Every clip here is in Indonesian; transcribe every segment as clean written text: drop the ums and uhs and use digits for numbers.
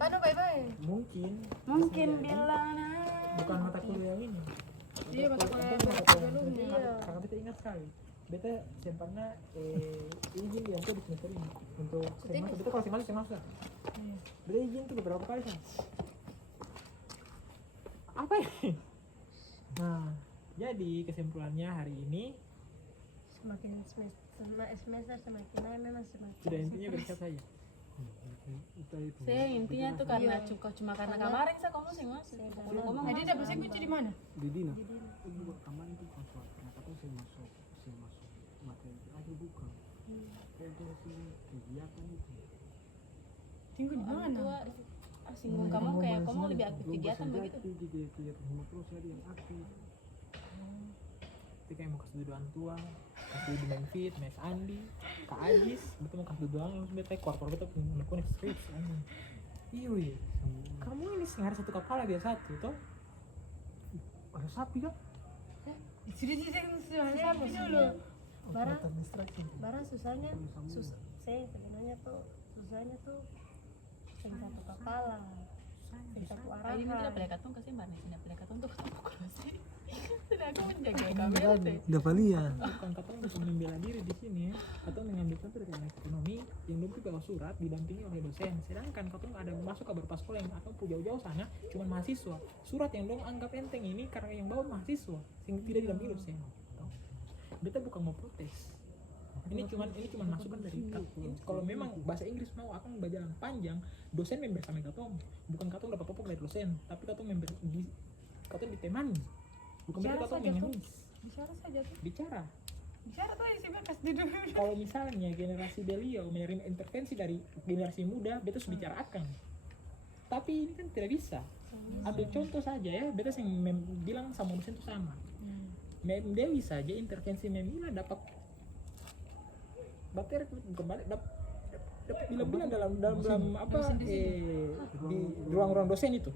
Ano bye-bye? Mungkin bila bukan mata kuliah yang ini. Iya, mata kuliah Itu mata kuliah yang ini. Iya. Karena beta ingat sekali. Beta sempatnya izin dia untuk di semester ini untuk semester. Beta kalau semester. Beta izin tuh beberapa kali kan. Apa ini? Nah, jadi kesimpulannya hari ini Semakin semester semakin naik memang semakin. sudah intinya bersiap saja. saya intinya tuh karena cuma karena kemarin saya kamu sih mas belum ngomong Jadi dapat saya kunci di mana? Di Dina. Buat kemarin itu konsulat. Ternyata tuh saya masuk materi aja bukan. Kayak itu sih kegiatan itu. Tinggal di mana? singgung kamu kayak kamu lebih aktif kegiatan begitu. Di kegiatan semua terus saya yang aktif. Ketika yang mau kasih duduan tua, kasih di main fit, Mas Andi, Kak Ajis, betul mau kasih duduan, terus beta keluar beta punya skrips anjing. Iya, kamu ini sengaja satu kepala dia satu, toh? Ada sapi kan? Sudah sapi dulu. Barang Administrasi. barang susahnya saya sebenarnya tuh susahnya tuh yang satu kepala, yang satu Ini tidak arahan. boleh katong kasih mbak Nesi, tidak boleh katong tuh pukul sih. Sudah aku menjaga kamera tuh. Dapat lihat. Bukan kata bisa membela diri di sini ya, atau mengambil contoh dari anak ekonomi yang belum bawa surat didampingi oleh dosen. Sedangkan kata ada masuk ke beberapa sekolah yang atau jauh-jauh sana cuma mahasiswa. Surat yang dong anggap enteng ini karena yang bawa mahasiswa, sehingga tidak didampingi dosen. Beta bukan mau protes. Ini cuman masukan dari kalau memang bahasa Inggris mau akan berjalan panjang, dosen member sama katong. Bukan katong dapat popok dari dosen, tapi katong member di katong ditemani. Bukan berarti katong mengemis. Bicara saja tuh. Bicara. Bicara tuh isi bekas duduk. Kalau misalnya generasi beliau menerima intervensi dari generasi muda, beta harus bicarakan. Tapi ini kan tidak bisa. Ambil contoh saja ya, beta yang bilang sama dosen itu sama. Mem Dewi saja intervensi Memila dapat bater kembali dapat bilang dalam apa di ruang-ruang dosen itu.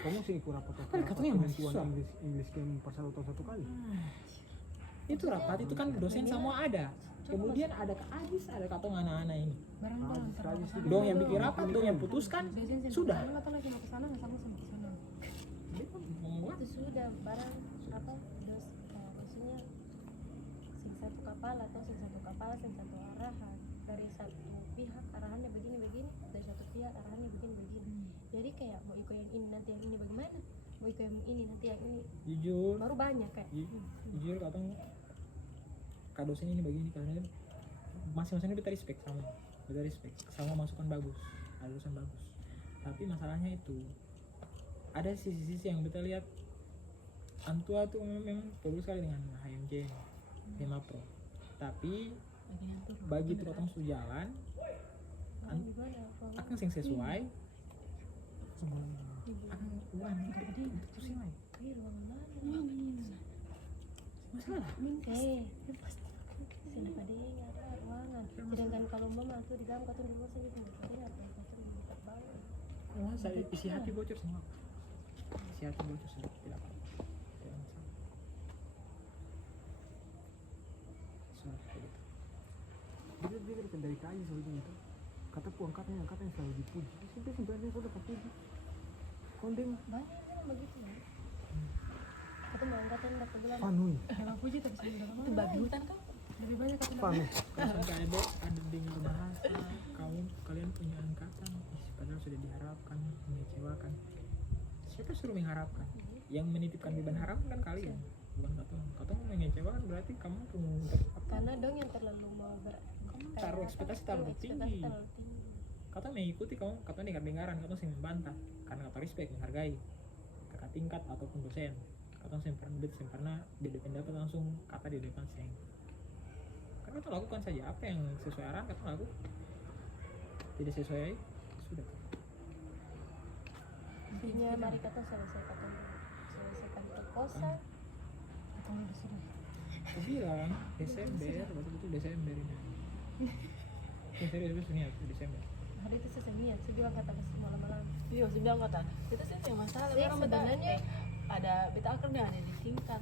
Kamu sih ikut rapat Kan katanya mahasiswa. English game pas satu kali. Itu rapat itu kan dosen semua ada. Kemudian ada Kak Ajis, ada katong anak-anak ini. Barang-barang. Dong yang bikin rapat, dong yang putuskan. Sudah. Enggak tahu lagi mau ke sana, enggak sama ke sana. Itu sudah barang apa maksudnya sing satu kepala atau sing satu kepala sing satu arahan dari satu pihak arahannya begini dari satu pihak arahannya begini jadi kayak mau ikut yang ini nanti yang ini bagaimana mau ikut yang ini nanti yang ini Jujur, baru banyak kayak jujur katong Kak dosen ini begini karena masing-masing beta respect sama masukan bagus, ada dosen bagus. Tapi masalahnya itu ada sisi-sisi yang beta lihat Antua tuh memang bagus sekali dengan HMJ, Hema Pro. Tapi bagi tukang sejalan akan sing sesuai akan uang itu pusing lagi. Masalah. Sini pada ada ruangan. Sedangkan kalau mama tuh di dalam katun di luar saja tinggal ada katun di dekat bawah. Wah, saya isi hati bocor semua. Isi hati bocor sudah tidak apa-apa. Tidak masalah. Sudah begitu. Dia dari kayu sebetulnya itu. Kata angkatnya selalu dipuji. Sebenarnya sudah dapat puji. Kondeng Banyak memang begitu ya. Katun mau angkatan dapat bulan. Fanui. Kalau puji tapi sudah Itu babi hutan kan? lebih banyak katun. Fanu. Kalau sampai ada dengar bahasa kalian punya angkatan, padahal sudah diharapkan, mengecewakan. Siapa suruh mengharapkan? Yang menitipkan beban harapan kan kalian, bukan katong mengecewakan berarti kamu Karena dong yang terlalu mau taruh ekspektasi terlalu tinggi. Katong mengikuti katong dengar-dengaran, katong sih membantah karena katong respect, menghargai kakak tingkat ataupun dosen. Katong sempurna beda pendapat langsung kata di depan seng. Kan katong lakukan saja apa yang sesuai arahan katong lakukan. Tidak sesuai sudah. intinya mari kita selesaikan proposal. Katun di sini. Aku bilang Desember, betul-betul Desember ini. Serius ini aku Desember. Hari itu saya niat, saya bilang kata ke malam-malam. Iya, saya bilang kata kita sih yang masalah. Sih, Orang sebenarnya ada beta akrab dengan ada di tingkat.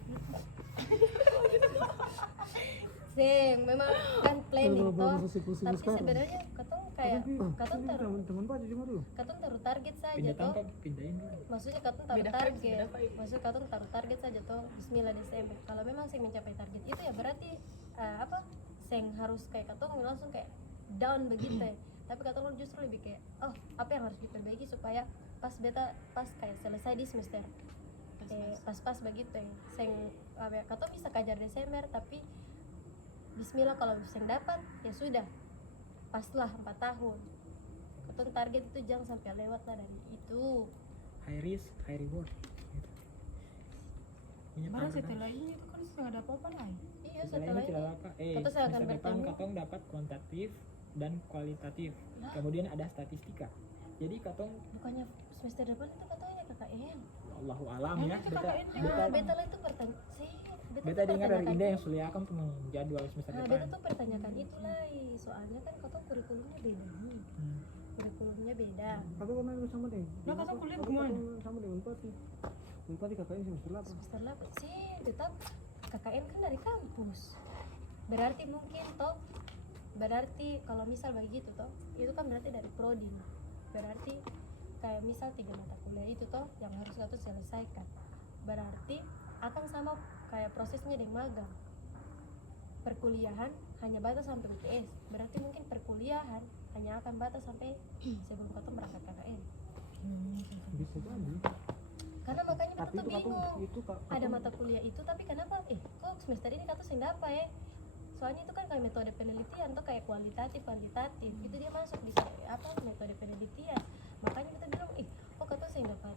Seng, memang kan planning toh. Pusing-pusing Tapi sekarang. sebenarnya katong kayak katong taruh teman baca cuma dulu. katong taruh target saja pindah toh. tempat pindahin dulu. Maksudnya katong taruh Beda vibes, target. beda vibes. Maksudnya katong taruh target saja toh. Bismillah Desember. Kalau memang saya mencapai target itu ya berarti apa? Seng harus kayak katong langsung kayak down begitu ya. Tapi katong justru lebih kayak oh apa yang harus diperbaiki supaya pas beta pas kayak selesai di semester pas-pas begitu ya. Seng apa ya, katong bisa kajar Desember tapi Bismillah kalau seng dapat ya sudah paslah 4 tahun. Katong target itu jangan sampai lewat lah dari itu. High risk high reward gitu. Punya Baru target. setelah ini itu kan sudah ada apa-apa lagi. Iya Setelah setelah ini tidak ini apa Katong saya akan semester depan bertemu. katong dapat kuantitatif dan kualitatif, kemudian ada statistika. Jadi katong Bukannya semester depan itu katanya KKN. Allahu alam Oh, ya itu beta KKN. beta Beta lah itu bertanya sih. beta dengar dari Indah yang Sulia kan punya jadwal semester Nah, depan. beta tuh pertanyakan itu lah. Soalnya kan katong kurikulumnya beda nih. Hmm. Kurikulumnya beda. Atau kau main sama deh. Lah, kata kuliah kemana? Sama dengan Unpati. Unpati kakaknya semester 8. Semester 8 sih tetap KKN kan dari kampus. Berarti mungkin toh berarti kalau misal begitu toh itu kan berarti dari prodi. Berarti kayak misal 3 mata kuliah itu toh yang harus katong selesaikan. Berarti akan sama kayak prosesnya di magang. Perkuliahan hanya batas sampai UTS. Berarti mungkin perkuliahan hanya akan batas sampai sebelum katong berangkat KKN. Bisa jadi. Karena makanya Tapi betul itu katong bingung. itu Ada mata kuliah itu tapi kenapa kok semester ini katong sing dapat ya? Soalnya itu kan kayak metode penelitian tuh kayak kualitatif kuantitatif itu dia masuk di apa metode penelitian. Makanya kita bilang kok katong sing dapat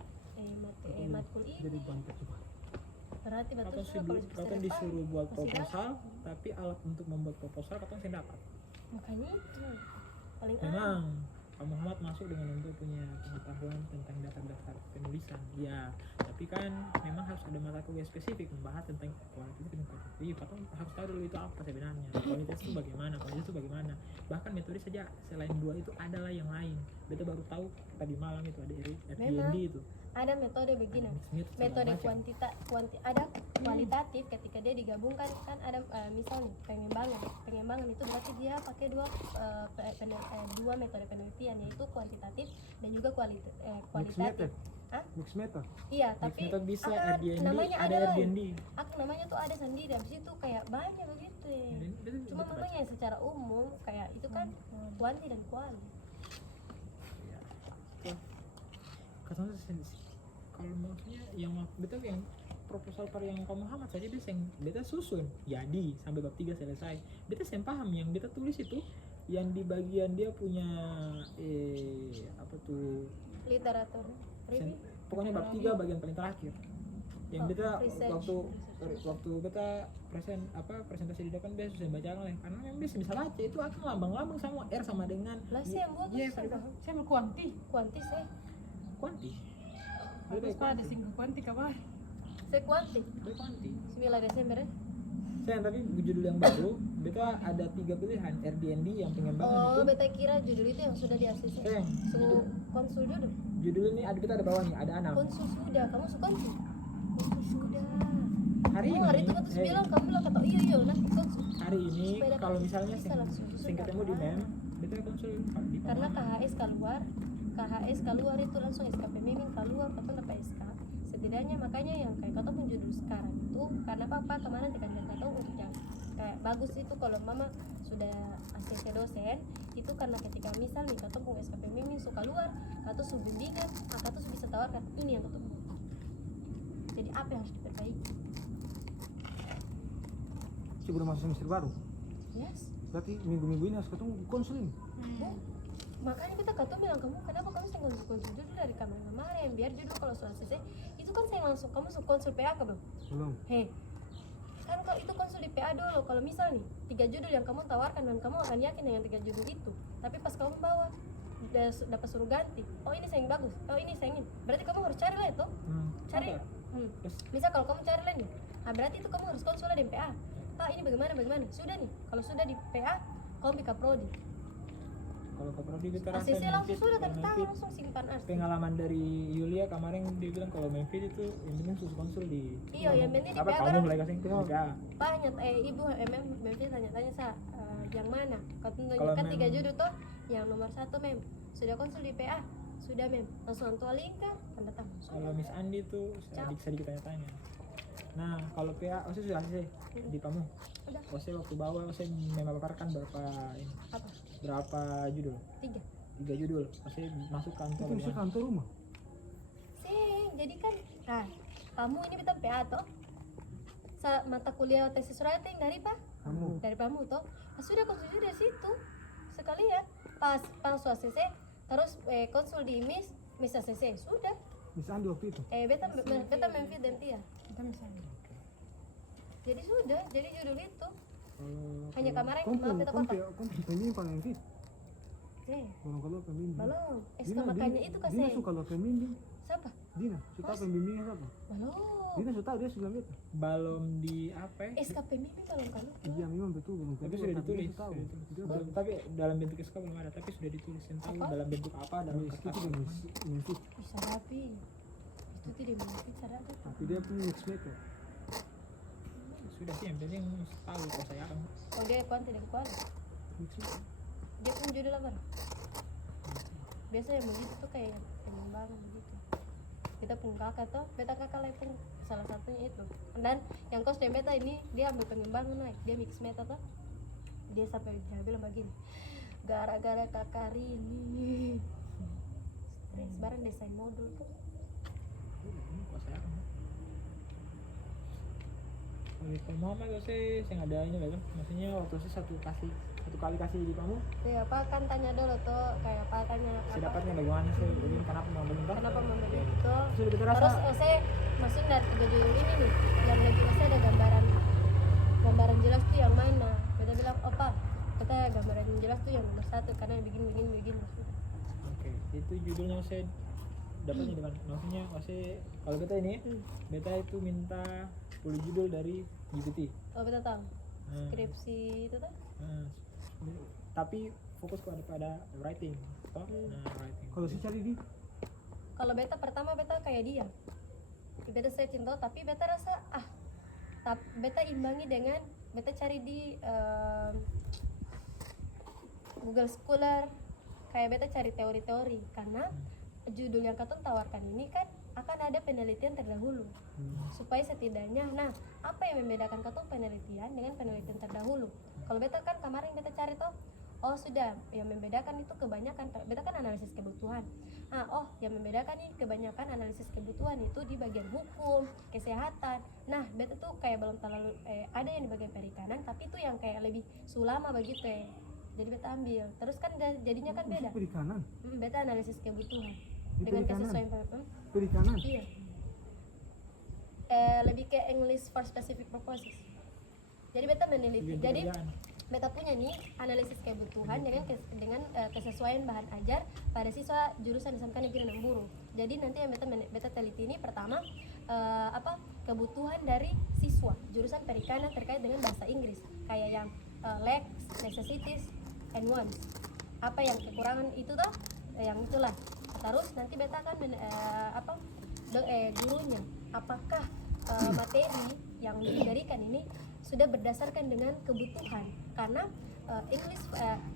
matkul jadi ini. bangkit coba. Berarti betul Katong juga kalau semester katong depan disuruh buat masih proposal, tapi alat untuk membuat proposal katong sih dapat. makanya itu paling Memang Pak Muhammad masuk dengan untuk punya pengetahuan tentang dasar-dasar penulisan. Ya, tapi kan memang harus ada mata kuliah spesifik membahas tentang kualitatif dan kuantitatif. Katong harus tahu dulu itu apa sebenarnya. Kualitas itu bagaimana, kualitas itu bagaimana. Bahkan metode saja selain 2 itu adalah yang lain. Beta baru tahu tadi malam itu ada RDND itu. ada metode begini. Mixed segala Metode macam. ada kualitatif ketika dia digabungkan kan ada misal nih pengembangan itu berarti dia pakai dua metode penelitian yaitu kuantitatif dan juga kualitatif. Hah? Mix meta. Iya, Mixed tapi method bisa akan RDND, namanya ada lain. RDND. Aku namanya tuh ada sendiri, habis itu kayak banyak begitu ya. Cuma Beta memang baca. yang secara umum kayak itu kan kuanti dan kuali. Katanya kalau maksudnya yang beta yang proposal per yang Pak Muhammad saja dia yang beta susun jadi sampai bab 3 selesai. Beta yang paham yang beta tulis itu yang di bagian dia punya apa tuh Literatur. Review. pokoknya bab 3 bagian paling terakhir. Yang beta research. waktu beta presentasi di depan dia susah baca lah karena yang dia bisa baca itu akan lambang-lambang sama R sama dengan Lah sih yang buat Iya, susah pada- banget. Saya mau kuanti. Kuantis kuanti. Terus pak ada singgung kuanti kabar. Saya kuanti. Dia kuanti. 9 Desember ya. Sayang tapi judul yang baru beta ada 3 pilihan RDND yang pengembangan Oh, itu. beta kira judul itu yang sudah di ACC. Sayang, Konsul judul. judul ini ada beta ada bawah nih ada 6. Konsul sudah, kamu suka konsul? Konsul sudah. Hari Oh, ini hari itu kan terus bilang kamu bilang kata iya nanti konsul. hari ini Supaya dapat kalau misalnya bisa langsung susun sing ketemu di dapat. MEM beta konsul di Karena KHS keluar itu langsung SKP memang keluar katanya dapat SK. Setidaknya makanya yang kayak kata pun judul sekarang itu karena apa kemana dikasih kata untuk yang kayak bagus itu kalau mama sudah ACC dosen itu karena ketika misal nih kata pun SKP memang suka keluar kata sudah bimbingan kata bisa tawarkan ini yang kata jadi apa yang harus diperbaiki. Sebelum masuk semester baru. Yes. Berarti minggu-minggu ini harus ketemu konseling. Oh, makanya kita kata bilang kamu kenapa kamu sih konsul dulu dari kemarin biar judul kalau soal CC itu kan saya langsung kamu konsul PA ke belum? Belum. Hei, kan kalau itu konsul di PA dulu kalau misal nih 3 judul yang kamu tawarkan dan kamu akan yakin dengan 3 judul itu tapi pas kamu bawa dapat suruh ganti oh ini saya yang bagus oh ini saya ingin berarti kamu harus cari lah itu cari Terus misal kalau kamu cari lah nih berarti itu kamu harus konsul lah di PA ini bagaimana sudah nih kalau sudah di PA kamu bisa prodi Kalau ke prodi kita rasa ACC langsung Memfit, sudah kalau tanda tangan Memfit, langsung simpan arti. pengalaman dari Yulia kemarin dia bilang kalau Memfit itu yang penting susu konsul di Iya, yang penting di apa PA kamu barang. mulai kasih di PA. Tanya ibu Memfit tanya-tanya yang mana? Kau Kalau tunjukkan 3 mem- judul toh. Yang nomor 1 mem sudah konsul di PA. Sudah mem langsung antua link kan tanda tangan. Kalau Miss Andi tuh sedikit tanya-tanya. Nah kalau PA Ose sudah ACC di kamu. Udah. Ose waktu bawa Ose memaparkan Apa? berapa judul? 3. 3 judul. Ose masuk kantor. Itu bisa kantor rumah. Jadi kan kamu ini kita PA toh. Mata kuliah tesis writing dari apa? Kamu. Dari kamu toh. Sudah konsul dari situ. Sekalian pas ACC terus konsul di Miss ACC sudah. Misalnya waktu itu. Beta Memfit dan Tia. Kita misalnya. Jadi sudah, jadi judul itu. Kalau Hanya kemarin Kompu, maaf beta kompu, kota. kompu pembimbing paling fit. Eh, Kalau pembimbing. belum. Makanya itu Dina kasih. suka lo pembimbing. Siapa? Dina, suka pembimbingnya siapa? Belum. Dina suka dia sudah lihat. Balom di apa ya? SKPM ini kalau kan. Iya memang betul belum. Tapi tentu, sudah dia ditulis. tahu. Sudah ditulis. Dia Belum, tapi dalam bentuk SK belum ada, tapi sudah ditulis yang tahu Apa? dalam bentuk apa dalam Meski kertas. itu dia Memfit. Bisa tapi itu tidak Memfit sadar. Tapi dia punya mix maker. Sudah sih yang penting tahu kalau saya akan. Oh dia kuat tidak kuat. Mix maker. Dia pun judul apa? Biasa yang begitu tuh kayak pengembangan begitu. Kita pun kakak tuh, beta kakak lah pun salah satunya itu. Dan yang kos dan beta ini dia ambil pengembangan naik, dia mix meta tuh. Dia sampai dia bilang begini, gara-gara kakak ini stres bareng desain modul tuh. Kalau saya akan. Kalau Muhammad saya nggak ada ini lah kan. Maksudnya waktu saya satu kali kasih di kamu, Ya apa kan tanya dulu tuh kayak apa tanya saya apa, dapatnya bagaimana sih? Ini kenapa mau bentar? kenapa membeli itu. Sudah kita rasa. Terus saya maksudnya dari 3 judul ini nih, yang lebih saya ada gambaran jelas tuh yang mana. Kita bilang opa, kita gambaran yang jelas tuh yang nomor 1 karena begini. Oke, itu judulnya saya dapatnya di mana? Maksudnya kalau beta ini, beta itu minta 10 judul dari GPT. Oh beta tahu. Hmm. Skripsi itu tuh. Hmm. Tapi fokus pada writing, toh? Nah, writing. Kalau saya cari di Kalau beta pertama beta kayak dia. Beta searching tuh, tapi beta rasa beta imbangi dengan beta cari di Google Scholar, kayak beta cari teori-teori karena judul yang katong tawarkan ini kan akan ada penelitian terdahulu supaya setidaknya apa yang membedakan katong penelitian dengan penelitian terdahulu. Kalau beta kan kemarin beta cari tuh sudah yang membedakan itu kebanyakan beta kan analisis kebutuhan. Yang membedakan nih kebanyakan analisis kebutuhan itu di bagian hukum, kesehatan. Nah, beta tuh kayak belum terlalu ada yang di bagian perikanan, tapi itu yang kayak lebih sulama begitu ya. Jadi beta ambil. Terus kan jadinya kan beda. perikanan. Beta analisis kebutuhan Di dengan perikanan. kesesuaian Perikanan. Iya. Lebih ke English for specific purposes. Jadi beta meneliti. Bagian Jadi pekerjaan. beta punya nih analisis kebutuhan dengan kesesuaian bahan ajar pada siswa jurusan SMK Negeri Namburu. Jadi nanti yang beta teliti ini pertama kebutuhan dari siswa jurusan perikanan terkait dengan bahasa Inggris kayak yang lacks, necessities, and wants. Apa yang kekurangan itu toh, yang itulah. Terus nanti beta akan gurunya apakah materi yang diberikan ini sudah berdasarkan dengan kebutuhan karena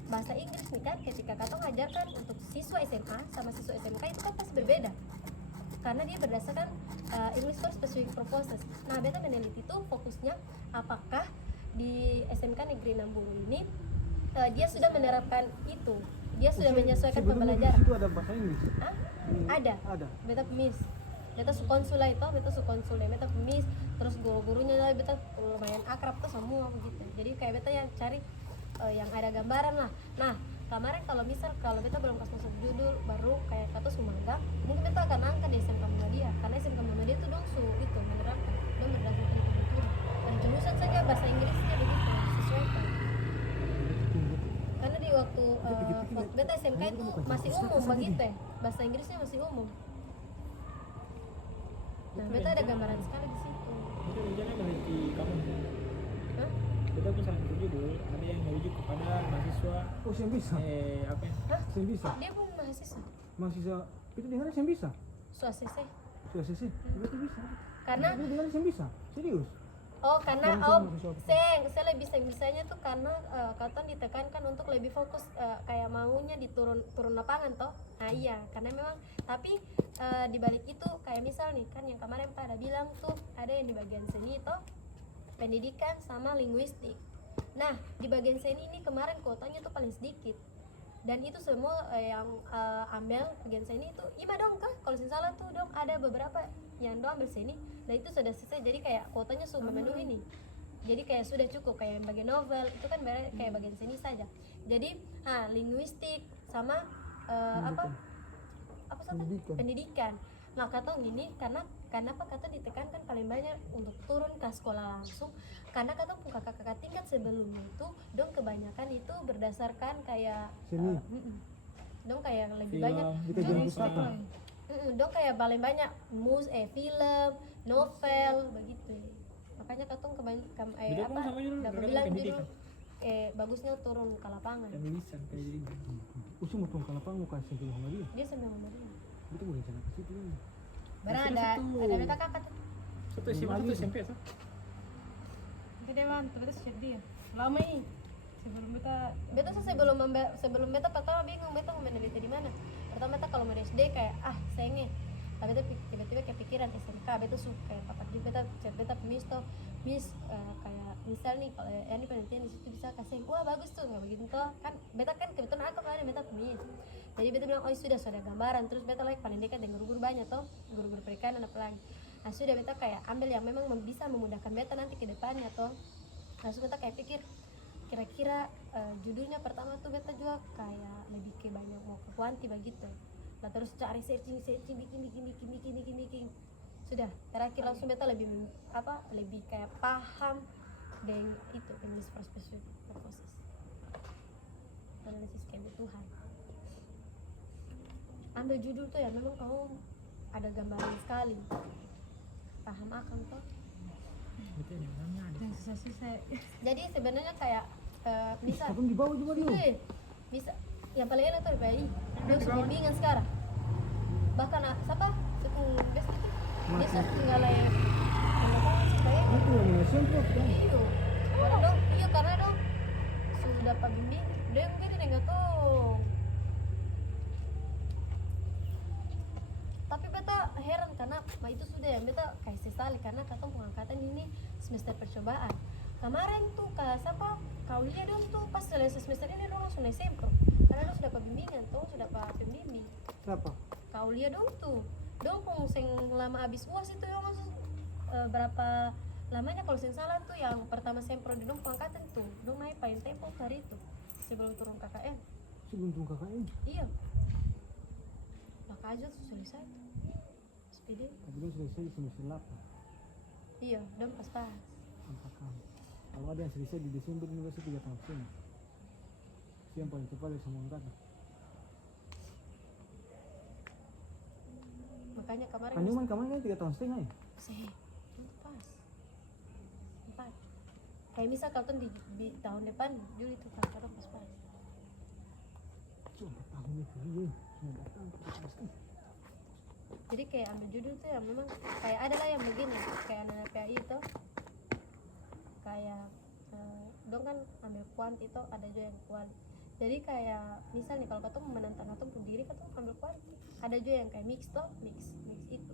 bahasa Inggris nih kan ketika katong ajarkan untuk siswa SMA sama siswa SMK itu kan pasti berbeda karena dia berdasarkan English for specific purposes. Nah beta meneliti itu fokusnya apakah di SMK Negeri Namburu ini dia sudah menerapkan itu, dia sudah menyesuaikan pembelajaran. Itu ada bahasa Inggris. Ada. Beta pemis. Beta sukonsul lah itu, beta sukonsul deh, beta pemis. Terus guru-gurunya lah beta lumayan akrab tuh semua begitu. Jadi kayak beta yang cari yang ada gambaran lah. Nah kemarin kalau beta belum kasih masuk judul baru kayak kata Sumangga, mungkin beta akan angkat di SMK Muhammadiyah karena SMK Muhammadiyah itu dong itu menerapkan dan berdasarkan kebutuhan. Dan jurusan saja bahasa Inggrisnya begitu sesuaikan. Karena di waktu beta SMK itu masih umum begitu ya, bahasa Inggrisnya masih umum. Nah, beta ada gambaran sekali di situ. Itu rencana meneliti kamu. Hah? kita pun salah satu judul ada yang merujuk kepada mahasiswa Oh, saya bisa. apa ya? Saya bisa. Dia pun mahasiswa Mahasiswa itu dengar saya bisa. SUACC. Saya sih. Berarti bisa. Karena Itu dengar saya bisa. Serius. karena Langsung mahasiswa. saya lebih bisanya tuh karena Katon ditekankan untuk lebih fokus kayak maunya di turun lapangan toh. Nah iya, karena memang tapi di balik itu kayak misal nih kan yang kemarin pada bilang tuh ada yang di bagian seni toh pendidikan sama linguistik. Nah di bagian seni ini kemarin kuotanya tuh paling sedikit dan itu semua yang ambil bagian seni itu ima dong kah kalau saya salah tuh dong ada beberapa yang dong ambil seni dan itu sudah selesai jadi kayak kuotanya sudah memenuhi nih jadi kayak sudah cukup kayak bagian novel itu kan kayak bagian seni saja jadi linguistik sama apa saja pendidikan. Nah kata gini karena apa kata ditekankan paling banyak untuk turun ke sekolah langsung karena kata pun kakak-kakak tingkat sebelumnya itu dong kebanyakan itu berdasarkan kayak Seni. dong kayak lebih Film, banyak kita jadi pustaka. dong kayak paling banyak film novel begitu makanya katong kebanyakan Betul kan sama judul dapat berkaitan bilang pendidikan. judul bagusnya turun ke lapangan Penulisan kayak jadi Usul mau tunggu lapang mau kasih sebelum sama dia. dia sambil ngomong Itu boleh jalan ke situ kan. barang sudah ada satu. kakak satu SMA satu SMP so. Itu dia mantu, beta siap dia. Lama ini sebelum beta beta tuh sebelum beta pertama bingung beta mau meneliti di mana pertama beta kalau mau SD kayak senge tapi tiba-tiba kepikiran SMK beta suka kayak papat juga beta pemis toh mis kayak misal nih kalau ini penelitian di situ bisa kasih wah bagus tuh nggak begitu toh kan beta kan kebetulan aku kan beta pemis jadi beta bilang sudah ada gambaran terus beta like paling dekat dengan guru-guru banyak toh guru-guru perikanan apalagi nah sudah beta kayak ambil yang memang bisa memudahkan beta nanti ke depannya toh langsung beta kayak pikir kira-kira judulnya pertama tuh beta juga kayak lebih ke banyak mau ke kuanti begitu nah terus cari searching bikin sudah terakhir langsung beta lebih lebih kayak paham dengan itu English perspective purposes analisis kebutuhan ambil judul tuh ya memang kamu ada gambaran sekali paham akan toh Betul yang mana ada. yang susah-susah. jadi sebenarnya kayak bisa Tapi di bawah juga dia. bisa yang paling enak tuh di PI dia sudah bimbingan sekarang bahkan siapa dia sudah tinggal Itu yang semprot kan. iya karena dong sudah pak bimbing dia mungkin dia nggak tahu tapi beta heran karena itu sudah ya beta kayak sesali karena katong pengangkatan ini semester percobaan kemarin tuh siapa kau lihat dong tuh pas selesai semester ini dong langsung sempro karena dong sudah pembimbingan tuh sudah pak pembimbing Siapa? kau lihat dong tuh dong sing lama habis uas itu yang berapa lamanya kalau saya salah tuh yang pertama sempro di dong pengangkatan tuh dong naik paling tempo hari itu sebelum turun KKN Sebelum turun KKN. iya maka aja tuh selesai SPD Tapi dia selesai di semester 8. iya dong pas Angkatan. Kalau ada yang selesai di Desember ini pasti 3 tahun setengah. Itu yang paling cepat dari semua angkatan. makanya kemarin Kan Newman kemarin kan 3 tahun setengah ya? sih pas 4 kayak misal kalau di tahun depan Juli itu pas Cuma 4 tahun itu iya. Cuma datang pasti. jadi kayak ambil judul tuh yang memang kayak ada lah yang begini kayak anak PAI itu kayak dong kan ambil kuant itu ada juga yang kuant jadi kayak misal nih kalau katong menantang katong sendiri katong ambil kuant ada juga yang kayak mix itu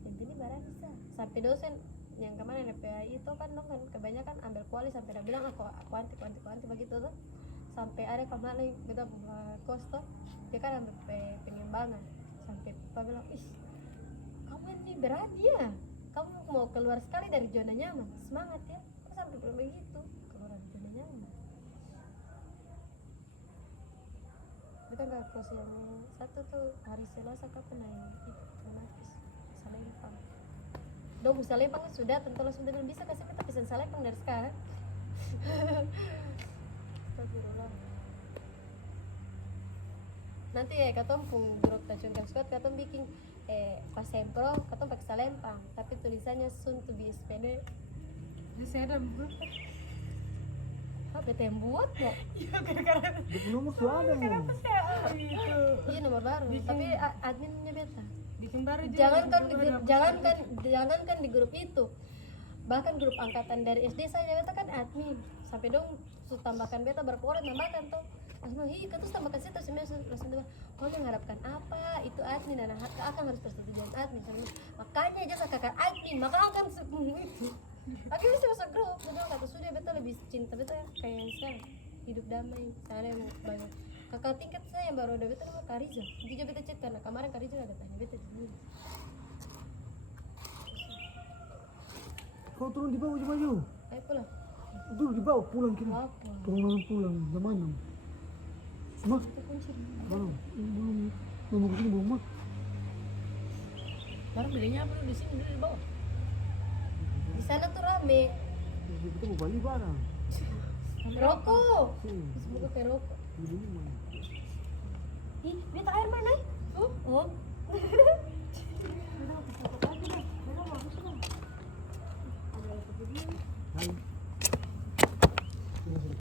dan ini barang bisa sampai dosen yang kemarin PAI itu kan dong kan kebanyakan ambil kuali sampai dia bilang aku kuanti begitu tuh sampai ada kemarin kita buka kos tuh dia kan ambil pengembangan sampai papa bilang ih kamu ini berani ya kamu mau keluar sekali dari zona nyaman semangat ya kok sampai belum begitu keluar dari zona nyaman kita nggak kos yang satu tuh hari Selasa kapan yang itu menapis Salempang dong Salempang sudah tentu langsung belum bisa kasih kita pesan Salempang dari sekarang Astagfirullah nanti ya katong pun grup stasiun Squad katong bikin pas sempro katong pakai Salempang tapi tulisannya soon to be SPD Jadi saya ada beta yang buat kok. Iya, gara-gara Dia punya nomor tuh ada mau. gitu. Iya nomor baru, tapi adminnya beta. Bikin baru juga. Jangankan di grup itu, bahkan grup angkatan dari SD saja beta kan admin. Sampai dong tambahkan beta berapa orang tambahkan tuh. Langsung hi terus tambahkan situ langsung tuh. Kau mengharapkan apa? Itu admin dan akan harus persetujuan admin. Makanya aja kakak admin, maka akan itu. Akhirnya bisa masuk grup, betul kata sudah beta lebih cinta beta kayak yang sekarang hidup damai. Saya yang banyak kakak tingkat saya yang baru ada beta nama Kariza. Jadi beta chat karena kemarin Kariza ada tanya beta dulu. Kau turun di bawah maju. Ayo pulang. Turun di bawah pulang kira. Apa? Pulang jam 6. Mak, Kita kunci. belum mau kesini belum mak. Baru bedanya apa lu di sini dulu di bawah? Di sana tuh rame. Kita mau balik barang. Rokok. Sini, Semoga kayak rokok. di sini mana? Ih, beta air mana? Oh. Hai.